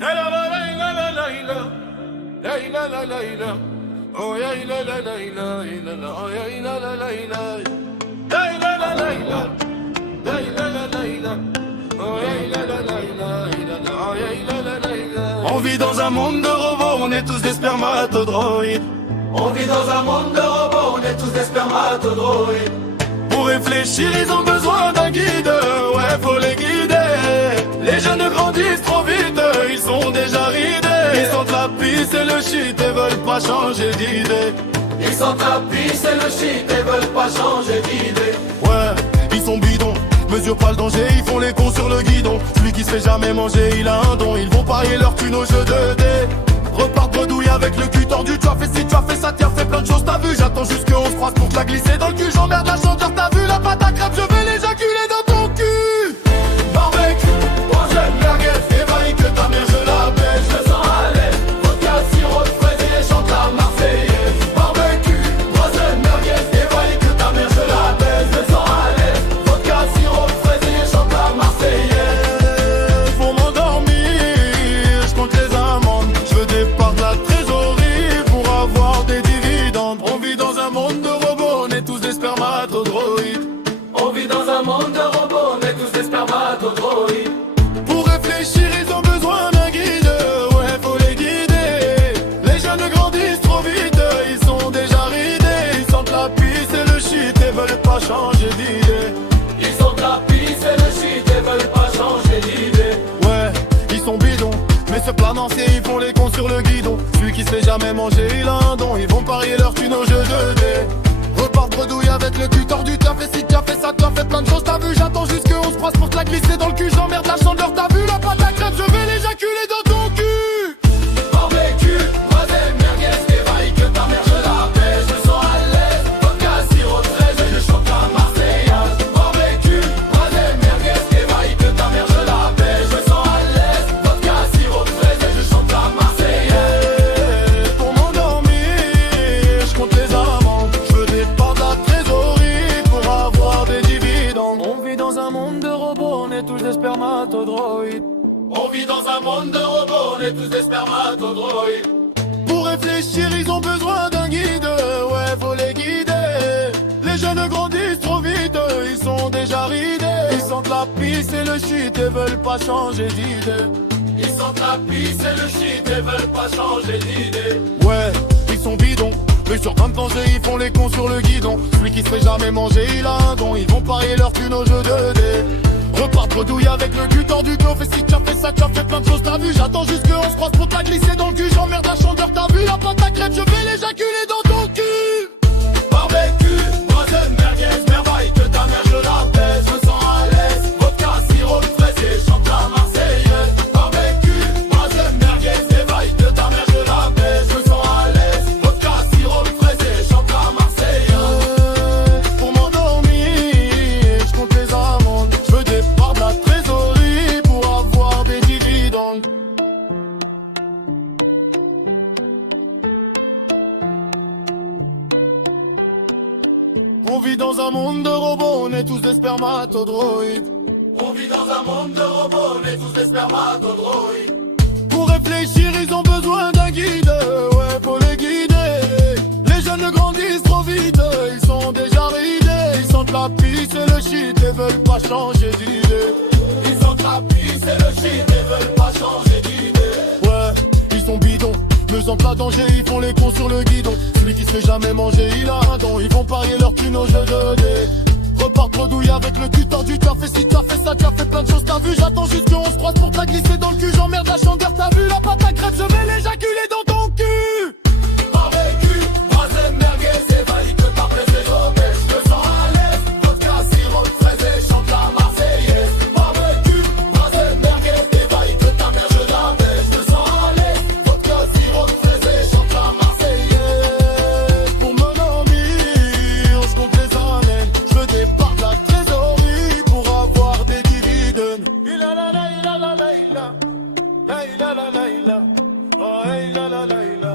La la la la la la la la la la la la. Oh yeah la la la la la la. Oh yeah la la la la. La la la la la. La la la la la. Oh yeah la la la la la. Oh yeah la la la la. On vit dans un monde de robots, on est tous des spermatodroïdes. On vit dans un monde de robots, on est tous des spermatodroïdes. Pour réfléchir, ils ont besoin d'un guide, ouais, faut les guider. Les jeunes grandissent trop vite, ils sont déjà ridés. Ils sentent la pisse et le shit et veulent pas changer d'idée. Ils sentent la pisse et le shit et veulent pas changer d'idée. Ouais, ils sont bidons, mesurent pas le danger, ils font les cons sur le guidon. Celui qui se fait jamais manger, il a un don. Ils vont parier leur thune au jeu de dés. Repartent bredouille avec le cul tordu. Tu as fait ci, tu as fait ça, tu as fait plein de choses, t'as vu. J'attends juste qu'on se croise pour te la glisser dans le cul. J'emmerde la chanteur, t'as vu la pâte à crêpes, je vais l'éjaculer dans ton cul. Barbecue, troisième merguez, évaille que ta mère je la baisse. Je me sens à l'aise, vodka, sirop de fraise et chante la Marseillaise. Barbecue, troisième merguez, évaille que ta mère je la baisse. Je me sens à l'aise, vodka, sirop de fraise et chante la Marseillaise. Pour m'endormir, je compte les amendes. Je veux des parts de la trésorerie pour avoir des dividendes. On vit dans un monde de robots, on est tous des spermatodroïdes. On vit dans un monde de robots, on est tous des spermatodroïdes. Pour réfléchir, ils ont besoin d'un guide, ouais, faut les guider. Les jeunes grandissent trop vite, ils sont déjà ridés. Ils sentent la pisse et le shit et veulent pas changer d'idée. Ils sentent la pisse et le shit et veulent pas changer d'idée. Ouais, ils sont bidons, mais se planancier, ils font les cons sur le guidon. Celui qui se fait jamais manger, il a un don. Ils vont parier leur thune au jeu de dés. Repartent bredouille avec le cul tordu. T'as fait ci, t'as fait ça, t'as fait plein de choses, t'as vu. J'attends juste qu'on se croise pour te la glisser dans le cul. J'emmerde la chandeleur, t'as vu la pâte à crêpes, je vais l'éjaculer dans ton cul. Barbecue, troisième merguez, évaille que ta mère je la baisse. Je me sens à l'aise, vodka, sirop de fraise et je chante la Marseillaise. Barbecue, troisième merguez, évaille que ta mère je la baisse. Je me sens à l'aise, vodka, sirop de fraise et je chante la Marseillaise. Pour m'endormir, je compte les amendes. Je veux des parts de la trésorerie pour avoir des dividendes. On vit dans un monde de robots, on est tous des spermatodroïdes. On vit dans un monde de robots, on est tous des spermatodroïdes. Pour réfléchir, ils ont besoin d'un guide, ouais, faut les guider. Les jeunes grandissent trop vite, ils sont déjà ridés. Ils sentent la pisse et le shit et veulent pas changer d'idée. Ils sentent la pisse et le shit et veulent pas changer d'idée. Ouais, ils sont bidons, mais sur train de danger, ils font les cons sur le guidon. Celui qui se fait jamais manger, il a un don. Ils vont parier leur thune au jeu de dés. Repartent bredouille avec le cul tordu. Tu as fait ci, tu as fait ça, tu as fait plein de choses, t'as vu. J'attends juste qu'on se croise pour te la glisser dans le cul. J'emmerde la chandeleur, t'as vu la pâte à crêpes, je vais l'éjaculer dans ton cul. Barbecue, troisième merguez, merveille que ta mère je la baisse. Je me sens à l'aise, vodka, sirop de fraise et chante la Marseillaise. Barbecue, troisième merguez, évaille que ta mère je la baisse. Je me sens à l'aise, vodka, sirop de fraise et chante la Marseillaise. Pour m'endormir, je compte les amendes. Je veux des parts de la trésorerie pour avoir des dividendes. On vit dans un monde de robots, on est tous des spermatodroïdes. On vit dans un monde de robots, on est tous des spermatodroïdes. Pour réfléchir, ils ont besoin d'un guide, ouais, faut les guider. Les jeunes grandissent trop vite, ils sont déjà ridés. Ils sentent la pisse et le shit et veulent pas changer d'idée. Ils sentent la pisse et le shit et veulent pas changer d'idée. Ouais, ils sont bidons, me sentent la danger, ils font les cons sur le guidon. Celui qui se fait jamais manger, il a un don. Ils vont parier leur thune au jeu de dés. Repartent bredouille avec le cul tordu. Tu as fait ci, tu as fait ça, tu as fait plein de choses, t'as vu. J'attends juste qu'on se croise pour te la glisser dans le cul. J'emmerde la chandeleur, t'as vu la pâte à crêpes, je vais l'éjaculer dans ton cul. Barbecue, troisième merguez, évaille que ta presse est obèse. Je me sens à l'aise, vodka, sirop de fraise et chante la Marseillaise. Barbecue, troisième merguez, évaille que ta mère je la baisse. Je me sens à l'aise, vodka, sirop de fraise et chante la Marseillaise. Pour me dormir, je compte les années. Je veux des parts de la trésorerie pour avoir des dividendes. Il a la la la la la la. La la la la la. Oh, la la la la.